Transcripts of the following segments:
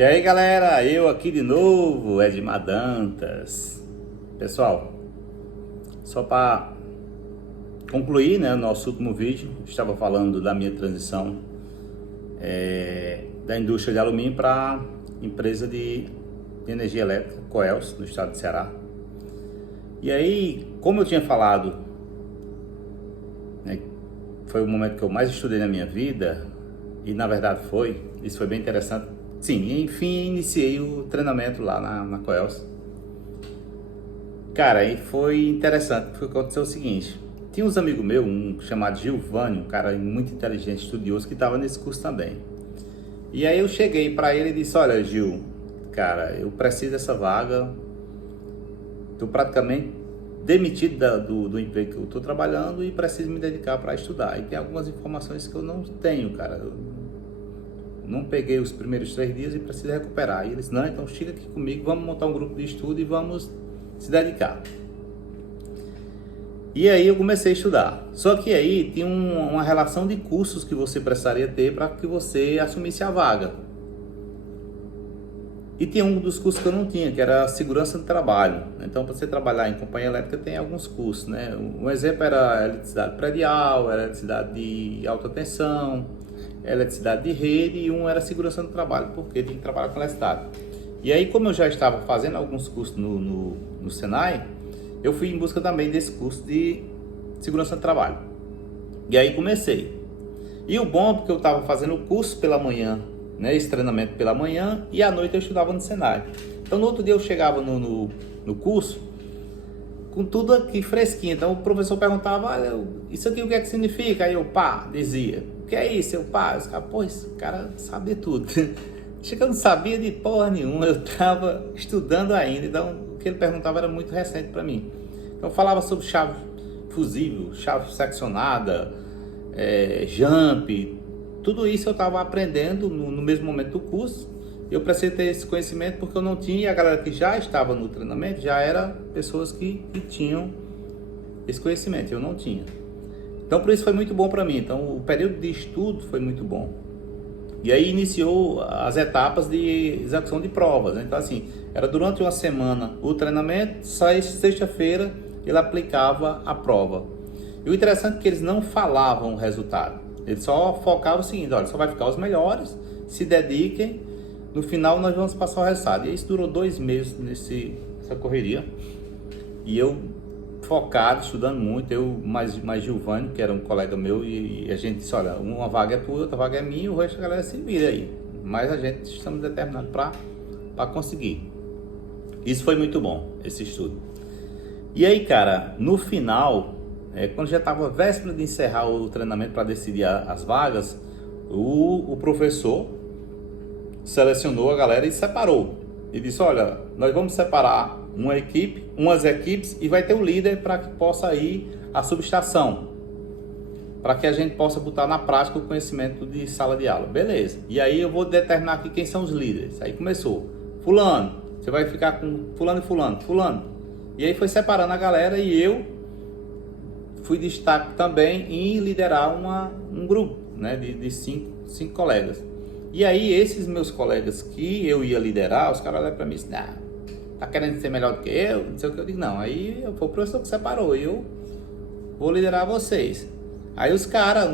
E aí galera, eu aqui de novo, Edmar Dantas. Pessoal, só para concluir, né, o nosso último vídeo, estava falando da minha transição da indústria de alumínio para empresa de energia elétrica, Coelce, no estado de Ceará. E aí, como eu tinha falado, né, foi o momento que eu mais estudei na minha vida, e na verdade isso foi bem interessante. Sim, enfim, iniciei o treinamento lá na Coelce. Cara, aí foi interessante, porque aconteceu o seguinte: tinha uns amigos meus, um chamado Gilvânio, um cara muito inteligente, estudioso, que estava nesse curso também. E aí eu cheguei para ele e disse: olha, Gil, cara, eu preciso dessa vaga, estou praticamente demitido do emprego que eu estou trabalhando e preciso me dedicar para estudar. E tem algumas informações que eu não tenho, cara. Eu não peguei os primeiros 3 dias e preciso recuperar. E ele disse: não, então chega aqui comigo, vamos montar um grupo de estudo e vamos se dedicar. E aí eu comecei a estudar. Só que aí tinha uma relação de cursos que você precisaria ter para que você assumisse a vaga. E tinha um dos cursos que eu não tinha, que era segurança do trabalho. Então, para você trabalhar em companhia elétrica, tem alguns cursos, né? Um exemplo era eletricidade predial, eletricidade de alta tensão, eletricidade de rede, e um era segurança do trabalho, porque tinha que trabalhar com eletricidade. E aí, como eu já estava fazendo alguns cursos no Senai, eu fui em busca também desse curso de segurança do trabalho. E aí comecei. E o bom é porque eu estava fazendo o curso pela manhã, né, esse treinamento pela manhã, e à noite eu estudava no Senai. Então no outro dia eu chegava no curso com tudo aqui fresquinho. Então o professor perguntava: olha, isso aqui o que é que significa? Aí eu, dizia: o que é isso? Eu, os caras, pô, esse cara sabe tudo. Chega que eu não sabia de porra nenhuma, eu estava estudando ainda, então o que ele perguntava era muito recente para mim. Então eu falava sobre chave fusível, chave seccionada, jump, tudo isso eu estava aprendendo no mesmo momento do curso. Eu precisei ter esse conhecimento porque eu não tinha, e a galera que já estava no treinamento já era pessoas que tinham esse conhecimento, eu não tinha. Então por isso foi muito bom para mim. Então o período de estudo foi muito bom. E aí iniciou as etapas de execução de provas. Então assim, era durante uma semana o treinamento, sexta-feira ele aplicava a prova. E o interessante é que eles não falavam o resultado. Eles só focavam o seguinte: olha, só vai ficar os melhores, se dediquem, no final nós vamos passar o resultado. E isso durou 2 meses nessa correria. E eu focado, estudando muito, eu mais Gilvânio, que era um colega meu, e a gente disse: olha, uma vaga é tua, outra vaga é minha, o resto da galera se vira aí. Mas a gente estamos determinados para conseguir. Isso foi muito bom, esse estudo. E aí, cara, no final, quando já estava véspera de encerrar o treinamento para decidir as vagas, o professor selecionou a galera e separou. E disse: olha, nós vamos separar umas equipes, e vai ter um líder para que possa ir à subestação, para que a gente possa botar na prática o conhecimento de sala de aula. Beleza. E aí eu vou determinar aqui quem são os líderes. Aí começou: fulano, você vai ficar com fulano e fulano. E aí foi separando a galera, e eu fui destaque também em liderar um grupo, né, de 5 colegas. E aí esses meus colegas que eu ia liderar, os caras olharam para mim e disseram: tá querendo ser melhor do que eu? Não sei o que. Eu digo: não, aí foi o professor que separou, eu vou liderar vocês. Aí os caras,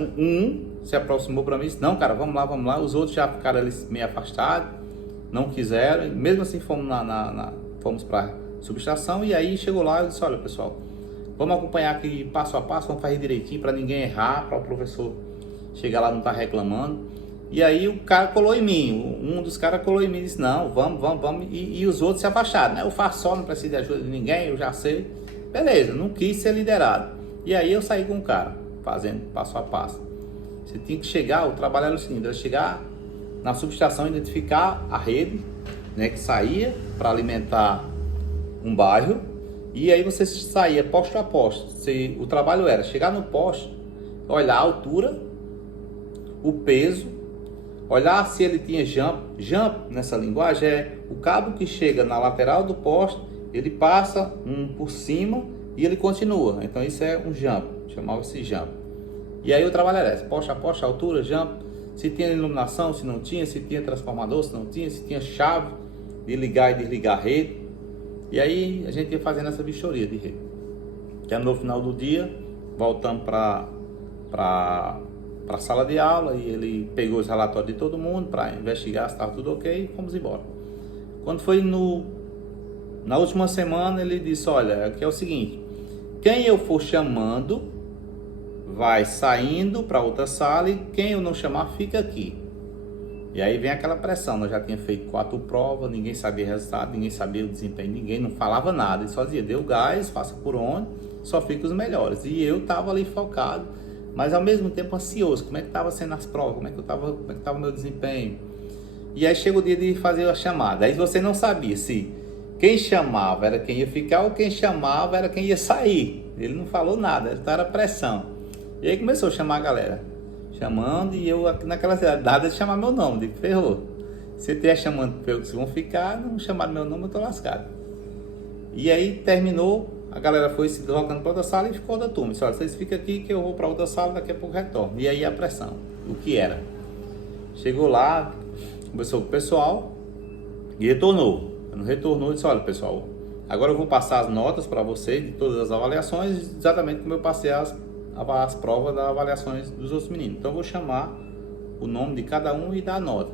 se aproximou para mim e disse: não, cara, vamos lá. Os outros já ficaram ali meio afastados, não quiseram. Mesmo assim fomos para subestação. E aí chegou lá, eu disse: olha, pessoal, vamos acompanhar aqui passo a passo, vamos fazer direitinho para ninguém errar, para o professor chegar lá e não estar reclamando. E aí o cara colou em mim, um dos caras colou em mim e disse: não, vamos, e os outros se afastaram, né? Eu faço só, não preciso de ajuda de ninguém, eu já sei. Beleza, não quis ser liderado. E aí eu saí com o cara, fazendo passo a passo. Você tinha que chegar, o trabalho era o seguinte: era chegar na subestação, identificar a rede, né, que saía para alimentar um bairro, e aí você saía posto a posto. O trabalho era chegar no poste, olhar a altura, o peso, olhar se ele tinha jump. Jump nessa linguagem é o cabo que chega na lateral do poste, ele passa por cima e ele continua. Então isso é um jump, chamava-se jump. E aí o trabalho era esse: poste a poste, altura, jump. se tinha iluminação, se não tinha, se tinha transformador, se não tinha, se tinha chave de ligar e desligar a rede. E aí a gente ia fazendo essa vistoria de rede. Já no final do dia, voltamos para a sala de aula e ele pegou os relatórios de todo mundo para investigar se estava tudo ok e fomos embora. Quando foi na última semana, ele disse: olha, aqui é o seguinte, quem eu for chamando vai saindo para outra sala e quem eu não chamar fica aqui. E aí vem aquela pressão, nós já tínhamos feito 4 provas, ninguém sabia o resultado, ninguém sabia o desempenho, ninguém não falava nada, ele só dizia, deu gás, faça por onde, só fica os melhores. E eu estava ali focado, mas ao mesmo tempo ansioso, como é que estava sendo as provas, como é que estava o meu desempenho. E aí chega o dia de fazer a chamada, aí você não sabia se quem chamava era quem ia ficar ou quem chamava era quem ia sair. Ele não falou nada, era pressão. E aí começou a chamar a galera. Chamando, e eu naquela cidade, nada de chamar meu nome, digo, ferrou. Se eu estiver chamando que vocês vão ficar, não chamaram meu nome, eu tô lascado. E aí terminou, a galera foi se deslocando para outra sala e ficou da turma. Disse, olha, vocês ficam aqui que eu vou para outra sala, daqui a pouco retorno. E aí a pressão, o que era? Chegou lá, conversou com o pessoal e retornou. Quando retornou, disse, olha pessoal, agora eu vou passar as notas para vocês de todas as avaliações, exatamente como eu passei as provas das avaliações dos outros meninos. Então eu vou chamar o nome de cada um e dar a nota.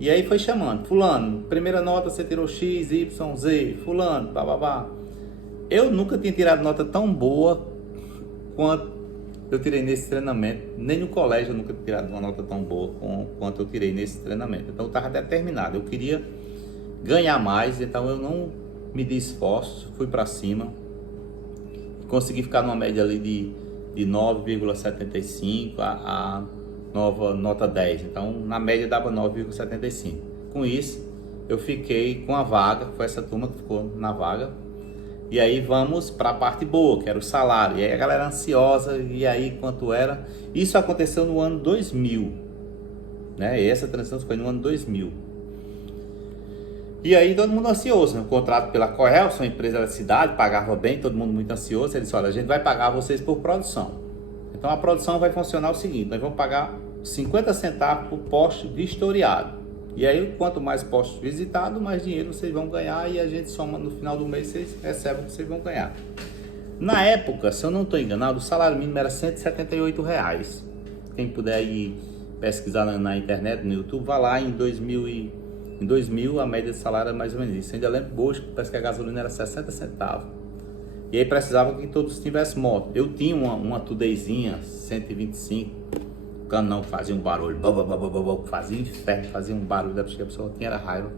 E aí foi chamando, fulano, primeira nota você tirou X, Y, Z, fulano, bababá. Eu nunca tinha tirado nota tão boa quanto eu tirei nesse treinamento. Nem no colégio eu nunca tinha tirado uma nota tão boa quanto eu tirei nesse treinamento. Então eu estava determinado, eu queria ganhar mais, então eu não me dei esforço, fui para cima. Consegui ficar numa média ali de 9,75 a nova nota 10, então na média dava 9,75. Com isso eu fiquei com a vaga, foi essa turma que ficou na vaga. E aí vamos para a parte boa, que era o salário. E aí a galera ansiosa, e aí quanto era? Isso aconteceu no ano 2000, né? E essa transição foi no ano 2000. E aí todo mundo ansioso, né? O contrato pela Coelce, uma empresa da cidade, pagava bem, todo mundo muito ansioso. Eles falaram, a gente vai pagar vocês por produção. Então a produção vai funcionar o seguinte, nós vamos pagar 50 centavos por poste vistoriado. E aí quanto mais postos visitados, mais dinheiro vocês vão ganhar e a gente soma no final do mês, vocês recebem o que vocês vão ganhar. Na época, se eu não estou enganado, o salário mínimo era R$178. Quem puder ir pesquisar na internet, no YouTube, vá lá em 2000 a média de salário era mais ou menos isso. Eu ainda lembro hoje que parece que a gasolina era 60 centavos. E aí precisava que todos tivessem moto. Eu tinha uma Tudeizinha 125. O canão fazia um barulho. Fazia inferno, fazia um barulho. Da pessoa tinha era raiva.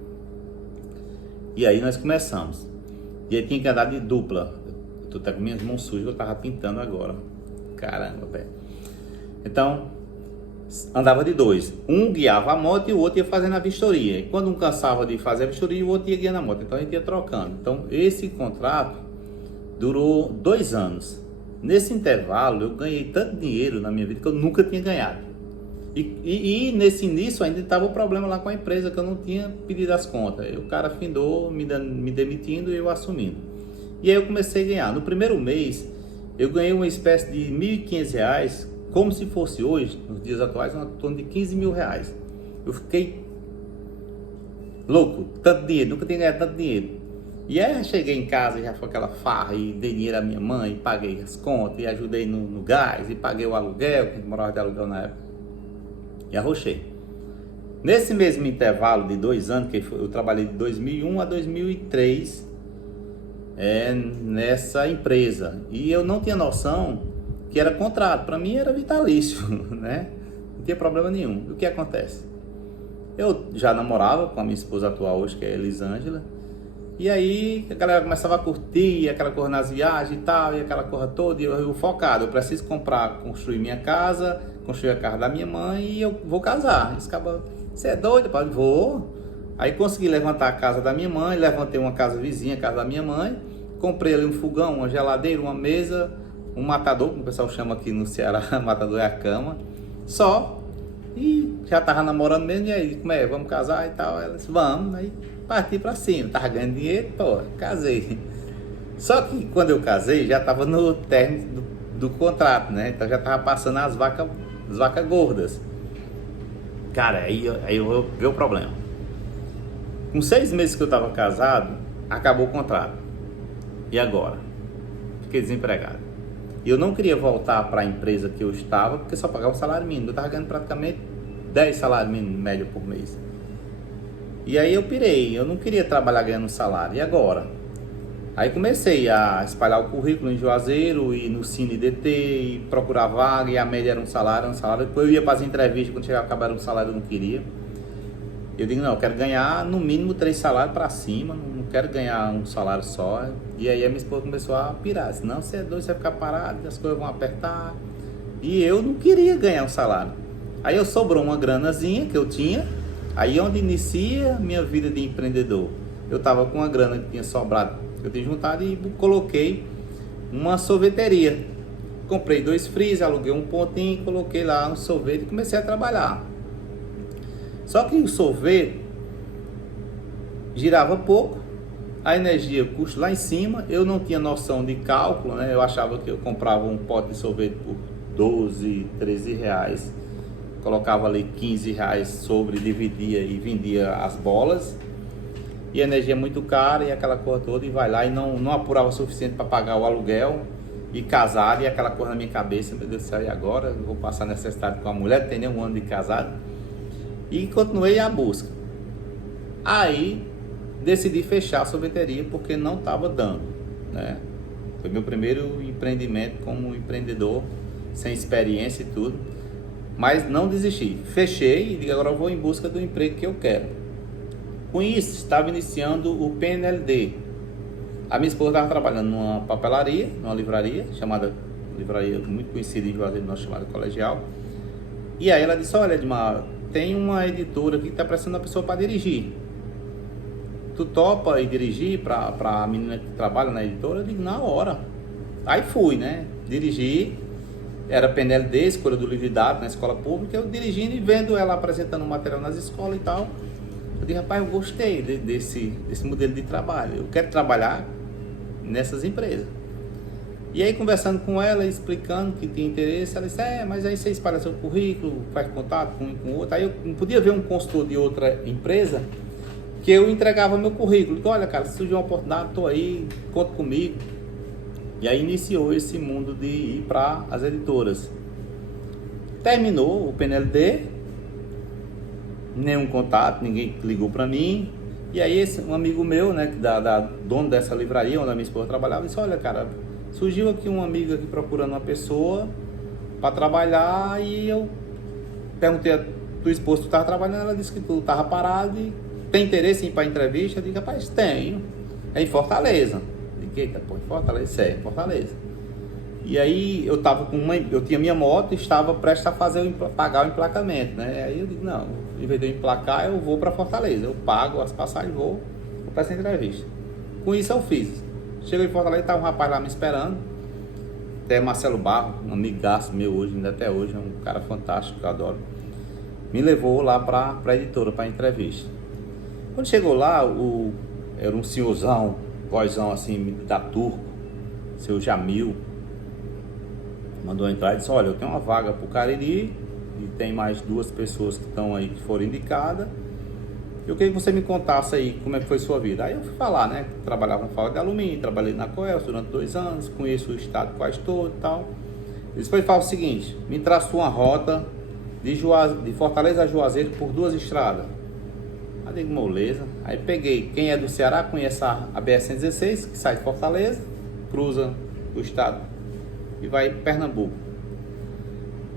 E aí nós começamos. E aí tinha que andar de dupla. Eu tô até com minhas mãos sujas, eu tava pintando agora. Caramba, velho. Então andava de 2, um guiava a moto e o outro ia fazendo a vistoria. E quando um cansava de fazer a vistoria, o outro ia guiando a moto. Então a gente ia trocando. Então esse contrato durou 2 anos. Nesse intervalo eu ganhei tanto dinheiro na minha vida que eu nunca tinha ganhado. E nesse início ainda estava o problema lá com a empresa, que eu não tinha pedido as contas. E o cara findou me demitindo e eu assumindo. E aí eu comecei a ganhar. No primeiro mês eu ganhei uma espécie de R$1.500, como se fosse hoje, nos dias atuais, uma torno de R$15.000. Eu fiquei louco, tanto dinheiro, nunca tinha ganhado tanto dinheiro. E aí eu cheguei em casa, já foi aquela farra, e dei dinheiro à minha mãe, e paguei as contas, e ajudei no gás, e paguei o aluguel, que a gente morava de aluguel na época, e arrochei. Nesse mesmo intervalo de 2 anos, que eu trabalhei de 2001 a 2003, nessa empresa, e eu não tinha noção que era contrato, para mim era vitalício, né? Não tinha problema nenhum. E o que acontece? Eu já namorava com a minha esposa atual hoje, que é a Elisângela, e aí a galera começava a curtir, aquela coisa nas viagens e tal, e aquela coisa toda, e eu focado, eu preciso construir minha casa, construir a casa da minha mãe, e eu vou casar. Eles acabam, você é doido, pai? Vou. Aí consegui levantar a casa da minha mãe, levantei uma casa vizinha, a casa da minha mãe, comprei ali um fogão, uma geladeira, uma mesa, um matador, como o pessoal chama aqui no Ceará, matador é a cama, só, e já tava namorando mesmo, e aí, como é, vamos casar e tal, ela disse, vamos, aí parti pra cima, tava ganhando dinheiro, pô, casei. Só que quando eu casei, já tava no término do contrato, né, então já tava passando as vacas gordas, Cara, aí eu vou ver o problema. Com 6 meses que eu estava casado, acabou o contrato. E agora? Fiquei desempregado. E eu não queria voltar para a empresa que eu estava, porque só pagava o salário mínimo. Eu estava ganhando praticamente 10 salários mínimos médio por mês. E aí eu pirei, eu não queria trabalhar ganhando salário. E agora? Aí comecei a espalhar o currículo em Juazeiro e no Cine DT e procurar vaga, e a média era um salário. Depois eu ia fazer entrevista, quando chegava a acabar um salário eu não queria. Eu digo, não, eu quero ganhar no mínimo 3 salários para cima, não quero ganhar um salário só. E aí a minha esposa começou a pirar, disse, não, você é doido, você vai ficar parado, as coisas vão apertar. E eu não queria ganhar um salário. Aí eu sobrou uma granazinha que eu tinha, aí onde inicia minha vida de empreendedor. Eu estava com uma grana que tinha sobrado, eu tinha juntado e coloquei uma sorveteria. Comprei 2 freezers, aluguei um pontinho, coloquei lá um sorvete e comecei a trabalhar. Só que o sorvete girava pouco, a energia, o custo lá em cima, eu não tinha noção de cálculo, né? Eu achava que eu comprava um pote de sorvete por 12, 13 reais, colocava ali 15 reais sobre, dividia e vendia as bolas, e a energia é muito cara e aquela coisa toda, e vai lá e não apurava o suficiente para pagar o aluguel e casar, e aquela coisa na minha cabeça, meu Deus do céu, e agora eu vou passar necessidade com a mulher, tem nem um ano de casado. E continuei a busca. Aí decidi fechar a sorveteria porque não estava dando, né? Foi meu primeiro empreendimento como empreendedor, sem experiência e tudo. Mas não desisti. Fechei e digo, agora eu vou em busca do emprego que eu quero. Com isso, estava iniciando o PNLD. A minha esposa estava trabalhando numa papelaria, numa livraria, livraria muito conhecida em Juazeiro, chamada Colegial. E aí ela disse, olha, Edmar, tem uma editora aqui que está precisando de uma pessoa para dirigir. Tu topa ir dirigir para a menina que trabalha na editora? Eu digo, na hora. Aí fui, né? Dirigi, era PNLD, escolha do livro didático na escola pública, eu dirigindo e vendo ela apresentando material nas escolas e tal. Eu digo, rapaz, eu gostei desse modelo de trabalho. Eu quero trabalhar nessas empresas. E aí, conversando com ela, explicando que tinha interesse, ela disse, mas aí você espalha seu currículo, faz contato com um e com outro. Aí eu não podia ver um consultor de outra empresa que eu entregava meu currículo. Então, olha, cara, se surgiu uma oportunidade, estou aí, conta comigo. E aí iniciou esse mundo de ir para as editoras. Terminou o PNLD, nenhum contato, ninguém ligou para mim. E aí um amigo meu, né, dono dessa livraria, onde a minha esposa trabalhava, disse, olha, cara, surgiu aqui um amigo aqui procurando uma pessoa para trabalhar, e eu perguntei a tua esposa, tu estava trabalhando? Ela disse que tu estava parado e tem interesse em ir para a entrevista? Eu digo, rapaz, tenho. É em Fortaleza. Eu digo, eita, pô, em Fortaleza? É, em Fortaleza. E aí eu tinha minha moto e estava prestes a pagar o emplacamento, né? Aí eu digo, não, em vez de eu emplacar, eu vou para Fortaleza. Eu pago as passagens, vou para essa entrevista. Com isso eu fiz. Cheguei em Fortaleza, estava um rapaz lá me esperando, até Marcelo Barro, um amigaço meu hoje, ainda até hoje, é um cara fantástico, que eu adoro. Me levou lá para a editora, para a entrevista. Quando chegou lá, era um senhorzão, vozão assim, da Turco, seu Jamil, mandou entrar e disse, olha, eu tenho uma vaga para o Cariri, e tem mais 2 pessoas que estão aí, que foram indicadas. Eu queria que você me contasse aí como é que foi sua vida. Aí eu fui falar, né? Trabalhava com fábrica de alumínio, trabalhei na Coelce durante 2 anos, conheço o estado quase todo e tal. Eles foi falar o seguinte, me traçou uma rota de Fortaleza a Juazeiro por 2 estradas. Aí digo, moleza. Aí peguei, quem é do Ceará conhece a BR-116, que sai de Fortaleza, cruza o estado e vai para Pernambuco.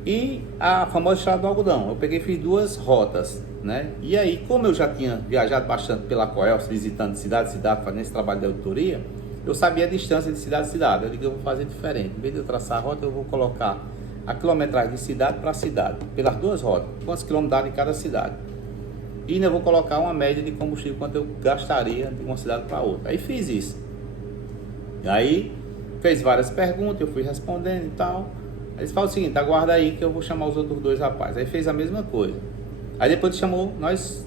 E a famosa estrada do algodão. Eu peguei e fiz 2 rotas, né? E aí, como eu já tinha viajado bastante pela Coelce, visitando cidade, fazendo esse trabalho de auditoria, eu sabia a distância de cidade a cidade. Eu digo, eu vou fazer diferente. Em vez de eu traçar a rota, eu vou colocar a quilometragem de cidade para cidade, pelas 2 rotas, quantos quilômetros dá em cada cidade. E ainda vou colocar uma média de combustível, quanto eu gastaria de uma cidade para outra. Aí fiz isso. E aí, fez várias perguntas, eu fui respondendo e tal. Aí eles falam o seguinte, aguarda aí que eu vou chamar os outros 2 rapazes. Aí fez a mesma coisa. Aí depois chamou nós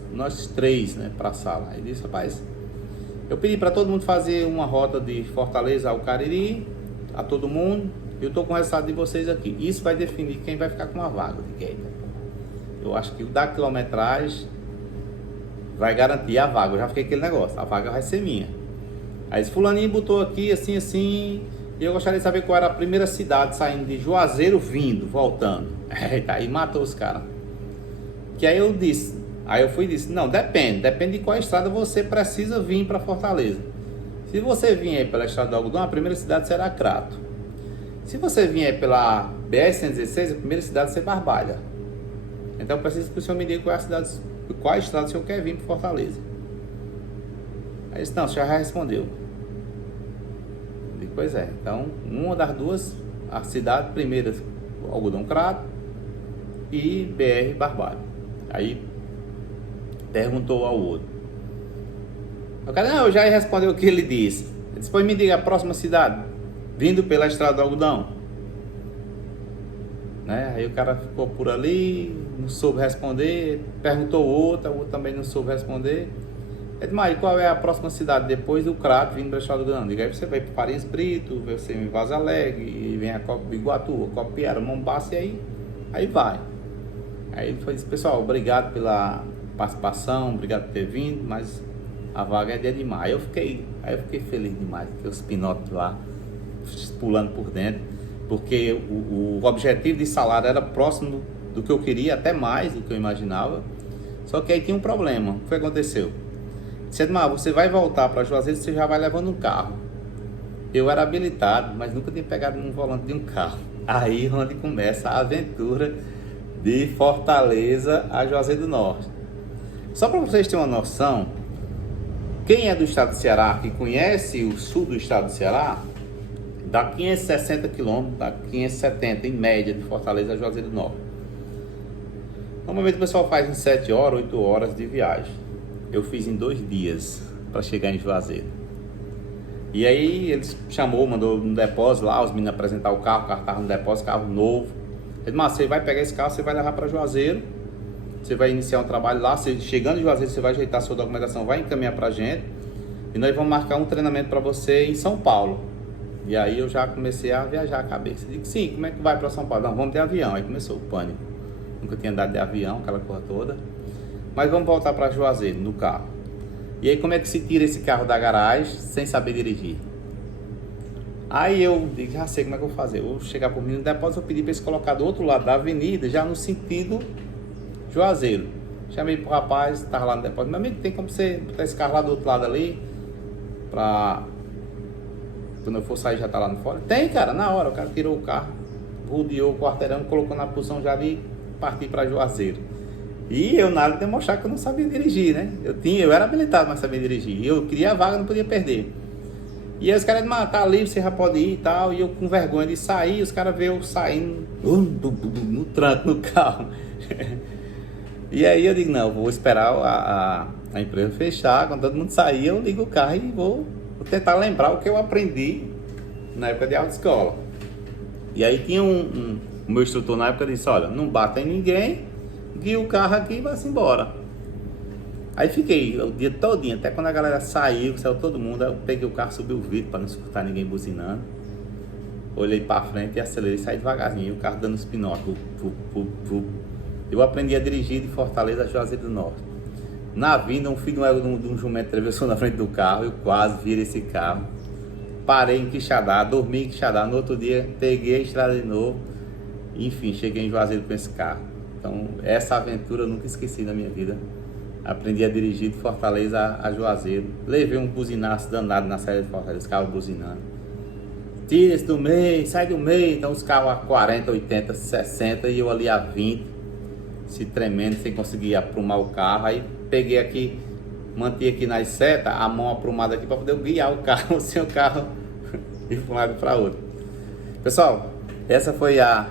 3, né, para a sala. Aí disse, rapaz, eu pedi para todo mundo fazer uma rota de Fortaleza ao Cariri, a todo mundo. Eu estou com o resultado de vocês aqui. Isso vai definir quem vai ficar com a vaga. eu acho que o da quilometragem vai garantir a vaga. Eu já fiquei aquele negócio, a vaga vai ser minha. Aí esse fulaninho botou aqui, assim, assim, e eu gostaria de saber qual era a primeira cidade saindo de Juazeiro, vindo, voltando. Aí matou os caras. Que aí eu disse, aí eu fui e disse, não, depende de qual estrada você precisa vir para Fortaleza. Se você vier pela estrada do algodão, a primeira cidade será Crato. Se você vier pela BR-116, a primeira cidade vai ser Barbalha. Então eu preciso que o senhor me diga qual estrada o senhor quer vir para Fortaleza. Aí disse, não, o senhor já respondeu. Eu digo, pois é, então uma das duas, a cidade primeira, Algodão Crato e BR Barbalha. Aí perguntou ao outro. O cara, não, eu já respondeu o que ele disse. Ele disse, pois me diga a próxima cidade, vindo pela estrada do algodão. Né? Aí o cara ficou por ali, não soube responder, perguntou o outro também não soube responder. Ele disse, mas qual é a próxima cidade depois do Crato, vindo pela estrada do algodão? Diga, aí você vai para Paris Brito, você vem em Vaza Alegre, vem a Iguatu, Copiara, Mombaça e aí vai. Aí ele disse, pessoal, obrigado pela participação, obrigado por ter vindo, mas a vaga é dia de maio. Aí eu fiquei feliz demais, porque os pinotes lá pulando por dentro, porque o objetivo de salário era próximo do que eu queria, até mais do que eu imaginava. Só que aí tinha um problema. O que aconteceu? Disse, Edmar, você vai voltar para Juazeiro, você já vai levando um carro. Eu era habilitado, mas nunca tinha pegado num volante de um carro. Aí onde começa a aventura de Fortaleza a Juazeiro do Norte. Só para vocês terem uma noção, quem é do estado do Ceará, que conhece o sul do estado do Ceará, dá 560 quilômetros, dá 570 em média de Fortaleza a Juazeiro do Norte. Normalmente o pessoal faz em 7 horas, 8 horas de viagem. Eu fiz em 2 dias para chegar em Juazeiro. E aí eles mandou no depósito lá, os meninos apresentar o carro estava no depósito, carro novo. Ele disse, mas você vai pegar esse carro, você vai levar para Juazeiro, você vai iniciar um trabalho lá, chegando em Juazeiro você vai ajeitar a sua documentação, vai encaminhar para a gente e nós vamos marcar um treinamento para você em São Paulo. E aí eu já comecei a viajar a cabeça. Digo, sim, como é que vai para São Paulo? Não, vamos de avião. Aí começou o pânico. Nunca tinha andado de avião, aquela coisa toda. Mas vamos voltar para Juazeiro, no carro. E aí como é que se tira esse carro da garagem sem saber dirigir? Aí eu digo, já sei como é que eu vou fazer. Eu vou chegar por mim no depósito, eu pedi para eles colocar do outro lado da avenida, já no sentido Juazeiro. Chamei pro rapaz, estava lá no depósito. Meu amigo, tem como você botar esse carro lá do outro lado ali? Pra quando eu for sair já tá lá no fora? Tem, cara, na hora. O cara tirou o carro, rodeou o quarteirão, colocou na posição já de partir para Juazeiro. E eu nada de demonstrar que eu não sabia dirigir, né? Eu era habilitado, mas sabia dirigir. Eu queria a vaga, não podia perder. E aí os caras disseram, tá livre, você já pode ir e tal. E eu com vergonha de sair, os caras veio saindo no tranco, no carro. E aí eu digo, não, eu vou esperar a empresa fechar, quando todo mundo sair, eu ligo o carro e vou tentar lembrar o que eu aprendi na época de autoescola. E aí tinha o meu instrutor na época disse, olha, não bata em ninguém, guia o carro aqui e vai-se embora. Aí fiquei o dia todinho, até quando a galera saiu todo mundo, eu peguei o carro, subi o vidro para não escutar ninguém buzinando. Olhei para frente e acelerei, saí devagarzinho, e o carro dando os pinotes. Eu aprendi a dirigir de Fortaleza a Juazeiro do Norte. Na vinda, um filho de um jumento atravessou na frente do carro, eu quase virei esse carro. Parei em Quixadá, dormi em Quixadá, no outro dia peguei a estrada de novo. Enfim, cheguei em Juazeiro com esse carro. Então, essa aventura eu nunca esqueci na minha vida. Aprendi a dirigir de Fortaleza a Juazeiro. Levei um buzinaço danado na saída de Fortaleza, os carros buzinando. Tira esse do meio, sai do meio. Então, os carros a 40, 80, 60 e eu ali a 20. Se tremendo, sem conseguir aprumar o carro. Aí peguei aqui, mantive aqui nas setas, a mão aprumada aqui para poder guiar o carro, sem o carro ir para um lado para outro. Pessoal, essa foi a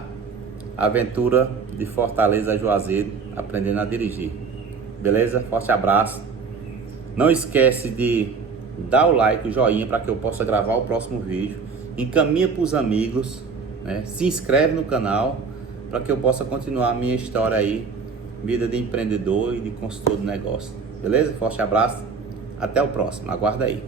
aventura de Fortaleza a Juazeiro, aprendendo a dirigir. Beleza? Forte abraço. Não esquece de dar o like, o joinha para que eu possa gravar o próximo vídeo. Encaminha para os amigos, né? Se inscreve no canal para que eu possa continuar a minha história aí, vida de empreendedor e de consultor de negócio. Beleza? Forte abraço. Até o próximo. Aguarda aí.